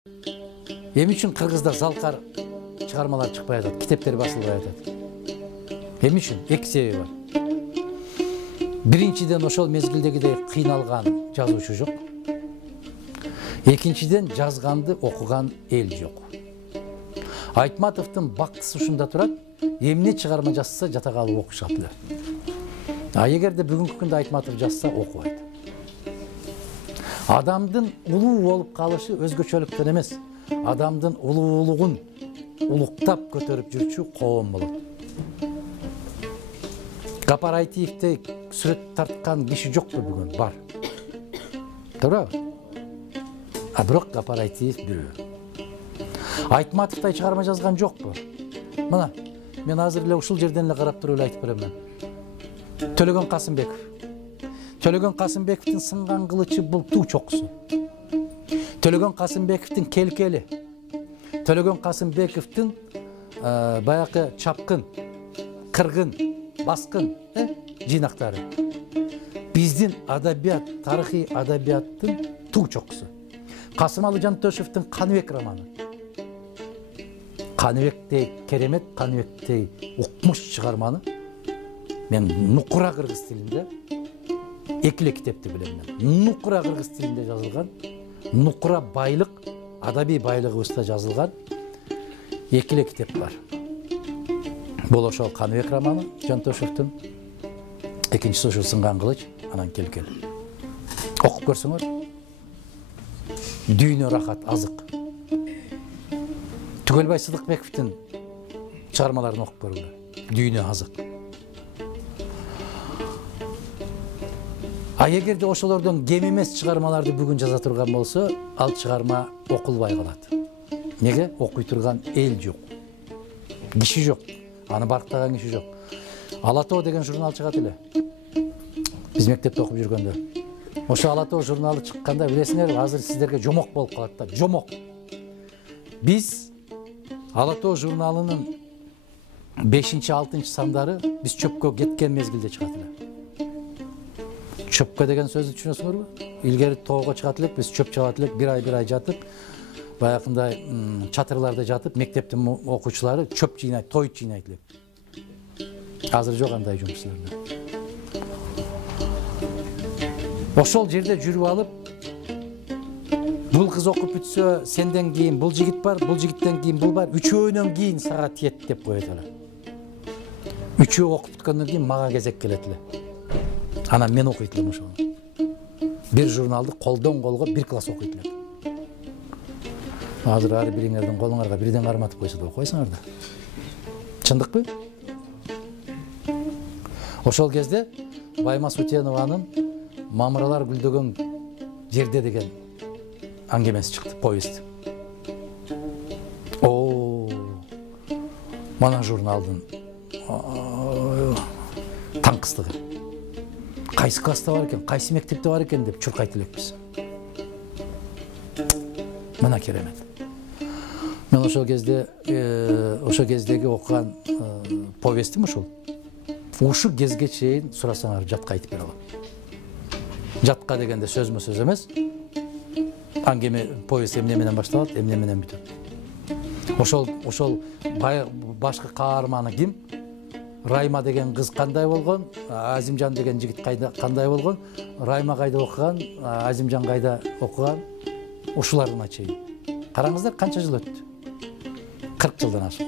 Эми үчүн кыргызда залкар чыгармалар чыкпай атат, китептер басылбай атат. Эми үчүн эки себеби бар. Биринчиден ошол мезгилдегидей кыйналган жазуучу жок. Экинчиден жазганды окуган эл жок. Айтматовдун бактысы ушунда турат, эмне чыгарма жазса жата калып окушат эле. А эгерде бүгүнкү күндө Айтматов жазса окубайт. Адамдын улуу болуп калышы өзгөчөлүктөн эмес, адамдын улуулугун улуктап көтөрүп жүрчү коом болот. Гапар Айтиевдей сүрөт тарткан киши жокпу бүгүн? Бар. Туурабы? А бирок Гапар Айтиев бирөө. Айтматовдай чыгарма жазган жокпу? Мына, мен азыр эле ушул жерден эле карап туруп эле айтып берем. Төлөгөн Касымбеков. Төлөгөн Касымбековдун сынган кылычы бул туу чокусу. Төлөгөн Касымбековдун келкели. Төлөгөн Касымбековдун баякы чапкын, кыргын, баскын жыйнактары. Биздин адабият, тарыхый адабияттын туу чокусу. Касымалы Жантөшевдин Каныбек романы. Каныбектей керемет, Каныбектей укмуш чыгарманы мен нукура кыргыз тилинде экиле китепти билем мен. Нукура кыргыз тилинде жазылган, нукура байлык, адабий байлыгыбызда жазылган экиле китеп бар. Бул ошол Каныбек романы Жантөшевдин, экинчиси ошол сынган кылыч, анан келкел. Окуп көрсөңөр, дүйнө рахат, азык. Түгөлбай Сыдыкбековдун чыгармаларын окуп көргүлө. Дүйнө азык. А эгерде ошолордон кем эмес чыгармаларды бүгүн жаза турган болсо, ал чыгарма окулбай калат. Неге? Окуй турган эл жок. Киши жок. Аны барктаган киши жок. Ала Тоо деген журнал чыгат эле. Биз мектепте окуп жүргөндө. Ошо Ала Тоо журналы чыкканда билесиңерби, азыр сиздерге жомок болуп калат да, жомок. Биз Ала Тоо журналынын 5-6 сандары биз чөпкө кеткен мезгилде чыгат эле. Чөпкө деген сөздү түшүнөсүңөрбү? Илгери тоого чыгат элек, биз чөп чабат элек, бир ай жатып, баягындай чатырларда жатып, мектептин окуучулары чөп жыйнайт, той жыйнайт элек. Азыр жок андай жумуштарда. Ошол жерде жүрүп алып, бул кыз окуп бүтсө, сенден кийин бул жигит бар, бул жигиттен кийин бул бар, үчөөнөн кийин сага тиет деп коет эле. Үчөө окуп бүткөндөн кийин мага кезек келет эле. Анан мен окуйт элем ошону. Бир журналды колдон колго бир класс окуйт элем. Азыр ар бириңердин колуңарга бирден карматып койсо да окуйсуңар да. Чындыкпы? Ошол кезде Байма Сутенованын Мамыралар гүлдөгөн жерде деген аңгемеси чыкты, повесть. Мана журналдын таңкыстыгы. Кайсы класста бар экен, кайсы мектепте бар экен деп чуркайт элекпиз. Мына керемет. Мен ошол кездеги окуган повестим ушул. Ушу кезге чейин сурасаңар жатка айтып бере алам. Жатка дегенде сөзмө сөз эмес. Аңгеме повесть эмне менен башталат, эмне менен бүтөт. Ошол башкы каарманы ким? Райма деген кыз кандай болгон? Азимжан деген жигит кандай болгон? Райма кайда окуган? Азимжан кайда окуган? Ушулардын чейин. Караңыздар канча жыл өттү? 40 жылдан ашык.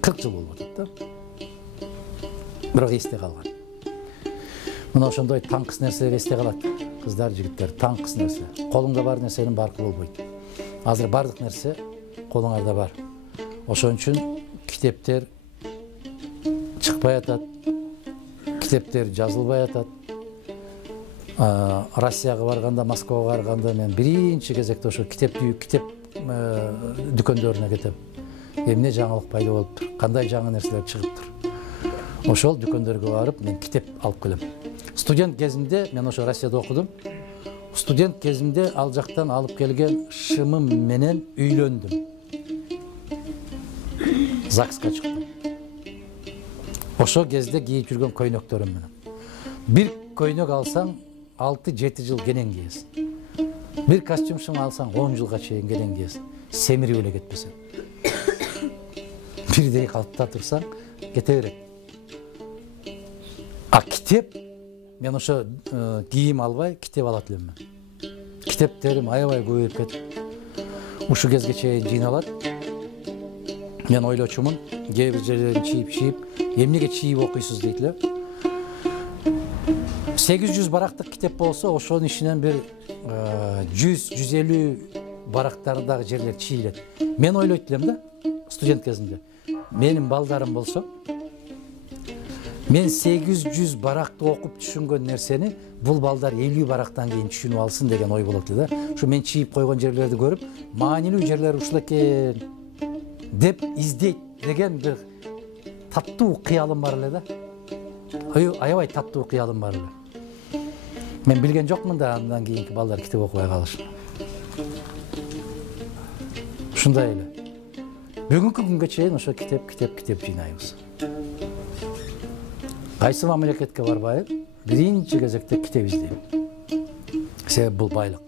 40 жыл болуп атат да. Бирок эсте калган. Мына ошондой таңкыс нерселер эсте калат. Кыздар, жигиттер, таңкыс нерсе. Колуңда бар нерсенин баркы болбойт. Азыр бардык нерсе колуңарда бар. Ошон үчүн китептер чыкпай атат. Китептер жазылбай атат. Россияга барганда, Москвага барганда мен биринчи кезекте ошо китеп дүкөндөрүнө кетем. Эмне жаңылык пайда болуптур, кандай жаңы нерселер чыгыптыр. Ошол дүкөндөргө барып мен китеп алып келем. Студент кезимде мен ошо Россияда окудум. Студент кезимде ал жактан алып келген шымым менен үйлөндүм. ЗАГСка чыктым. Ошо кезде кийип жүргөн көйнөктөрүм менен. Бир көйнөк алсаң 6-7 жыл кенен кийесиң. Бир костюм алсаң 10 жылга чейин кенен кийесиң. семирип эле кетпесең. Бирдей калыпта турсаң кете берет. А китеп, мен ошо кийим албай китеп алат элем. Китептерим аябай көбөйүп кетип, ушу кезге чейин жыйналат. Мен ойлочумун, кээ бир жерлерин чийип, эмнеге чийип окуйсуз дейт эле. 800 барактык китеп болсо, ошонун ичинен бир 100-150 барактардагы жерлер чийилет. Мен ойлойт элем да, студент кезимде. Менин балдарым болсо, мен 800 баракты окуп түшүнгөн нерсени бул балдар 50 барактан кийин түшүнүп алсын деген ой болот эле да. Ушу мен чийип койгон жерлерди көрүп, маанилүү жерлер ушул экен деп издейт деген бир таттуу кыялым бар эле да. Аябай таттуу кыялым бар эле. Мен билген жокмун да андан кийинки балдар китеп окубай калышын. Ушундай эле. Бүгүнкү күнгө чейин ошо китеп жыйнайбыз. Кайсы мамлекетке барбайын, биринчи кезекте китеп издейм. Себеби бул байлык.